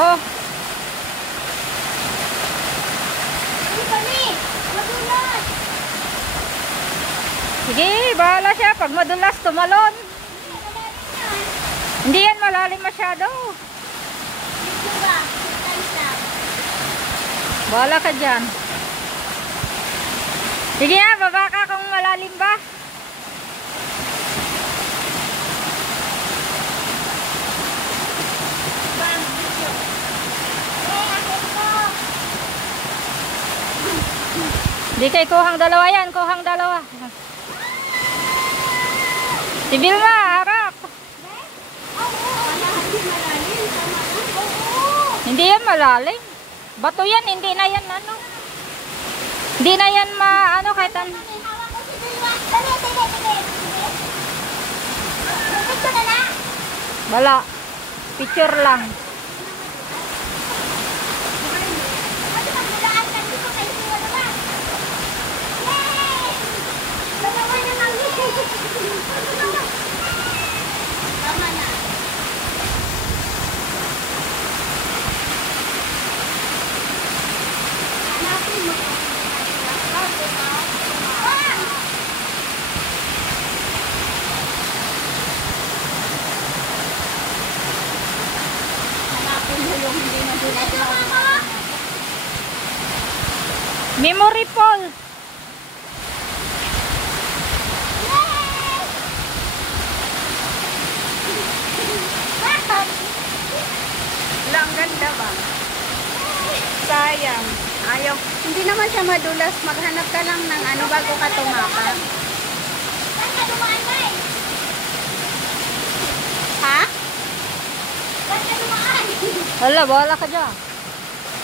Oh. Madulas. Sige, bahala siya. Pag madulas, tumalon. Hindi yan malalim masyado. Bahala ka dyan. Sige nga, baba ka kung malalim ba. Di kay kuhang dalawa yan, kuhang dalawa. Si Vilma, harap. Hindi yan malalim. Bato yan, hindi na yan ano. Hindi na yan ano kahit ano. Wala. Picture lang. Memory Paul. Ang ganda ba? Sayang. Ayaw. Hindi naman siya madulas. Maghanap ka lang ng ano bago ka tumapak. Saan ka dumaan ba eh? Ha? Saan ka dumaan? Hala, bahala ka dyan.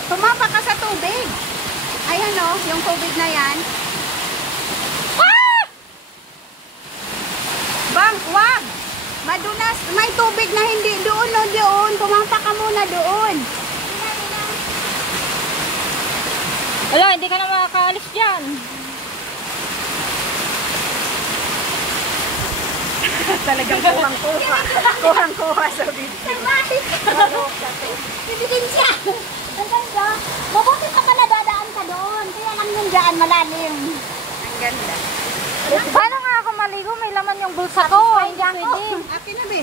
Tumapak ka sa tubig. Ayan o, yung tubig na yan. Ah! Bang, wag! Madulas. May tubig na hindi doon o doon. Tumapak ka muna doon. Hala, hindi ka na makakaalis dyan. Talagang kuhang-kuha. Kuhang-kuha sa video. Bibigin siya. Ang ganda. Mabuti pa pala dadaan ka doon. Kaya lang yung daan malalim. Ang ganda. Paano nga ako maligo? May laman yung bulsa ko. Hindi pwede. Akin na, be.